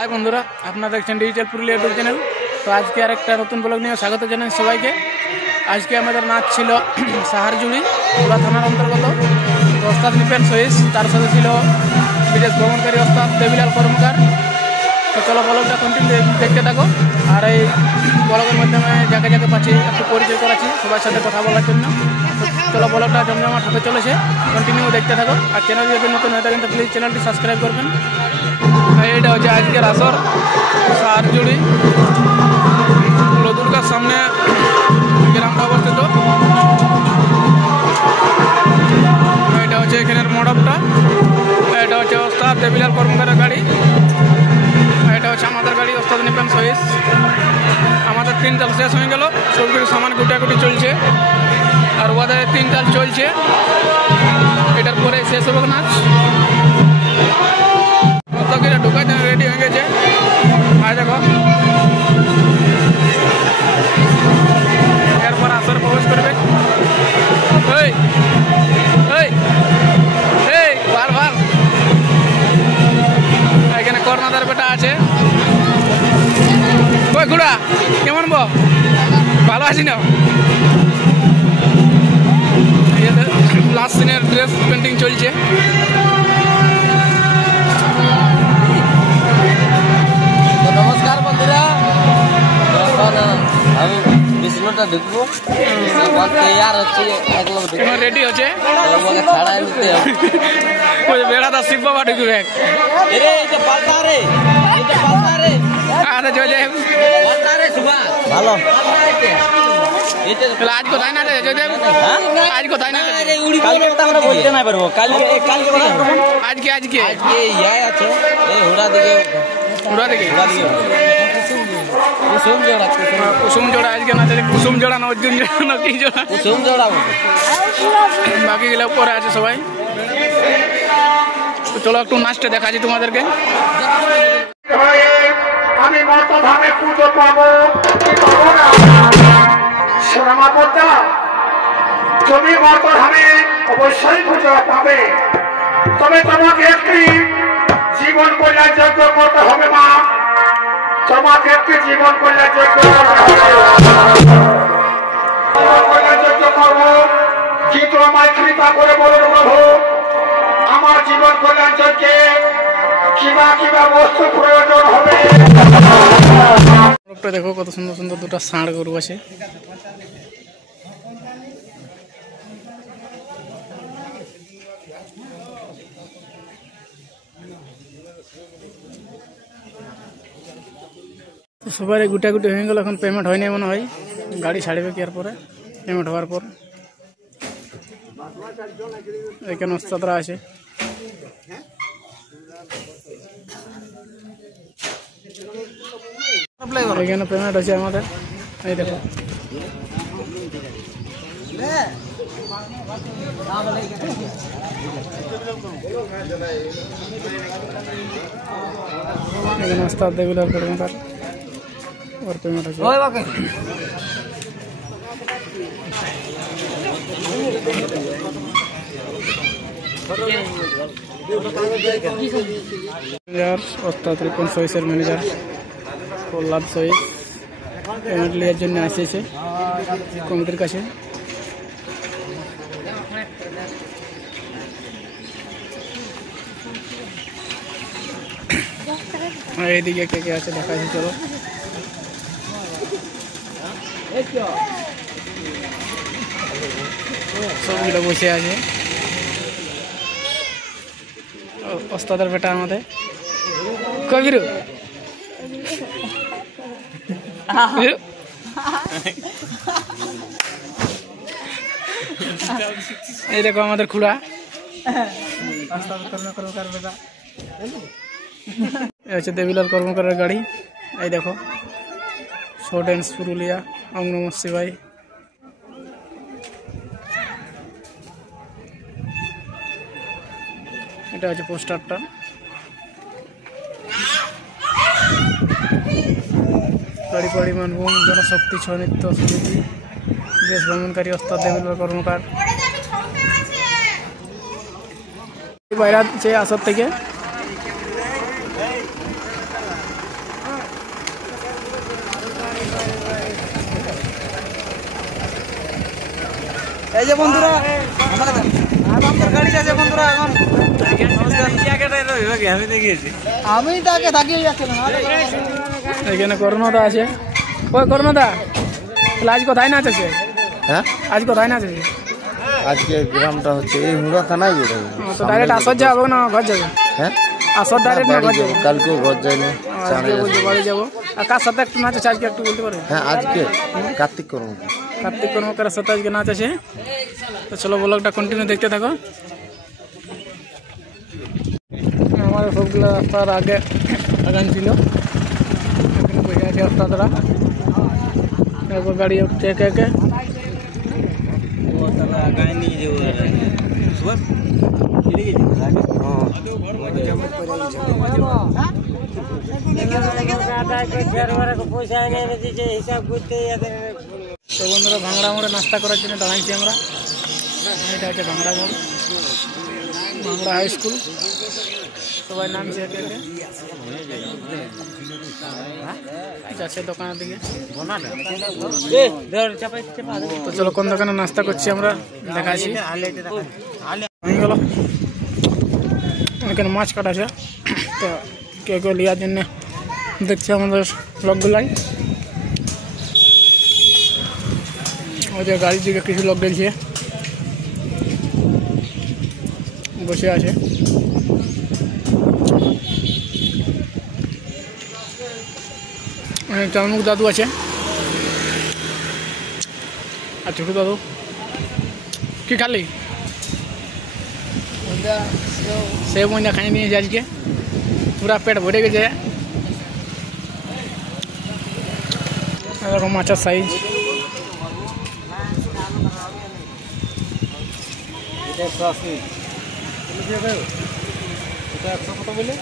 হাই বন্ধুরা, আপনারা দেখছেন ডিজিটাল পুরুলিয়া ইউটিউব চ্যানেল। তো আজকে আর একটা নতুন ব্লগ নিয়ে স্বাগত জানাই সবাইকে। আজকে আমাদের নাচ ছিল সাহারজুড়ি পুরা থানার অন্তর্গত। তো ওস্তাদ নিপেন সহিস, তার সাথে ছিল বিদেশ ভ্রমণকারী ওস্তাদ দেবিলাল কর্মকার। তো চলো ব্লগটা কন্টিনিউ দেখতে থাকো। আর এই ব্লগের মাধ্যমে যাকে যাকে পাচ্ছি একটু পরিচয় করাচ্ছি সবার সাথে কথা বলার জন্য। তো চলো ব্লগটা জমজমাট হতে চলেছে, কন্টিনিউ দেখতে থাকো। আর চ্যানেল যদি নতুন হয়ে থাকেন তো প্লিজ চ্যানেলটি সাবস্ক্রাইব করবেন। এটা হচ্ছে আজকের আসর সাহারজুড়ি দুর্গার সামনে গ্রামটা অবস্থিত। এটা হচ্ছে এখানের মণ্ডপটা। এটা হচ্ছে ওস্তাদ দেবিলাল কর্মকারের গাড়ি। এটা হচ্ছে আমাদের গাড়ি ওস্তাদ নিপেন সহিস। আমাদের 3 তাল শেষ হয়ে গেল, সব কিছু সামান গুটাগুটি চলছে। আর ওদের 3 তাল চলছে, এটার পরে শেষ হবে নাচ। ঢুকার জন্য রেডি হয়ে গেছে। আর দেখো এরপর আসর প্রবেশ করবে। ভাল এখানে কর্ণাদার বেটা আছে। ওই ঘুড়া কেমন ভালো আছি না? লাস্ট সিনের ড্রেস পেন্টিং চলছে। নমস্কার বন্ধুরা, এখন আমি বিষ্ণুটা ঢুকবো, তৈয়ার হচ্ছে, রেডি হচ্ছে, আমাকে ছাড়াই নিতে হবে। বেড়াটা শিব বাবা ঢুকবে। ভালো আজ কোথায় না আজ কোথায় না কালকে আমরা বলতে না পারবো। কালকে আজকে আজকে ইয়ে আছে হুড়া দিকে কুসুম জোড়া আজকে না, কুসুম জোড়া না অর্জুন জোড়া না কি জোড়া, কুসুম জোড়া বাকি গুলো পরে আছে সবাই। তো চলো একটু নাচটা দেখাচ্ছি তোমাদেরকে। আমি মতভাবে পুজো পাবো তুমি মতভাবে অবশ্যই পুজো পাবে, তবে তোমাকে একটি জীবন কল্যাণ যোগ্য করতে হবে মা। তোমাকে একটি জীবন কল্যাণ যোগ্য করবো, কিন্তু আমায় কৃপা করে বলুন প্রভু, আমার জীবন কল্যাণ যোগ্যে কিবা বস্তু প্রয়োজন হবে। দেখো কত সুন্দর সুন্দর দুটো ষাঁড় গরু আছে। সবাই গুটাগুটি হয়ে গেল, এখন পেমেন্ট হয়নি মনে হয়। গাড়ি ছাড়বে কি আর পরে পেমেন্ট হওয়ার পর। এখানে ওস্তাদরা আছে। এখানে পেমেন্ট হচ্ছে আমাদের, এই দেখো। এখানে ওস্তাদ দেবিলাল কর্মকার ওর পেমেন্ট হচ্ছে। ওস্তাদ রিপন সহিসের ম্যানেজার প্রহ্লাদ সহিস পেমেন্ট নেওয়ার জন্য আসছে কমিটির কাছে। এইদিকে কে কে আছে দেখাচ্ছি, চলো। সবগুলো বসে আছে। ওস্তাদের বেটা আমাদের কবিরু। এই দেখো আমাদের খুড়া। এই হচ্ছে দেবিলাল কর্মকারের গাড়ি। এই দেখো শো ড্যান্স পুরুলিয়া, ওম নমঃ শিবায়। এটা হচ্ছে পোস্টারটা। গাড়ি মানভূম জনশক্তি ছৌ নৃত্য সমিতি, দেশ ভ্রমণকারী ওস্তাদ দেবিলাল কর্মকার। বাইরে আসর থেকে এই যে বন্ধুরা আমার গাড়ি আছে বন্ধুরা আমি তাকে থাকিয়ে যাচ্ছিলাম এখানে করোনাদা আছে। ওই করোনাদা, তাহলে আজ কোথায় নাচ আছে? হ্যাঁ আজ কোথায় নাচ আছে? আজকে গ্রামটা হচ্ছে এই মুড়া থানায় যেটা তো ডাইরেক্ট আসর যাবো না ঘর যাবে? হ্যাঁ আসর ডাইরেক্ট না ঘর যাবো? কালকেও ঘর যায়নি আজকে বলছে বাড়ি যাবো। আর কার সাথে একটু নাচ আছে আজকে একটু বলতে পারবে? হ্যাঁ আজকে কার্তিক কর্ম কার্তিক কর্মকারের সাথে আজকে নাচ আছে। তো চলো ব্লগটা কন্টিনিউ দেখতে থাকো। আমাদের সবগুলো রাস্তার আগে বাগান ছিল, এখানে বসে আছে রাস্তাটা। এরপর গাড়ি উঠছে একে একে। তো বন্ধুরা ভাঙড়া মোড়ে নাস্তা করার জন্য দাঁড়াইছি আমরা। এটা হচ্ছে ভাঙড়া মোড়, ভাঙড়া হাই স্কুল। সবাই নামছে একে একে, যাচ্ছে দোকানের দিকে। তো চলো কোন দোকানে নাস্তা করছি আমরা দেখাচ্ছি। গেল এখানে মাছ কাটা আছে, তো কেউ কেউ লিয়ার জন্য দেখছে আমাদের ব্লগগুলাই। ওই যে গাড়ির দিকে কিছু লোক গেছে, বসে আছে। চামুক দাদু আছে আর ছোট দাদু। কি খালি? সেব মজা খাই নিয়েছে আজকে, পুরা পেট ভরে গেছে। এরকম মাছের সাইজ। এটা 180, এটা 100 কত বলে?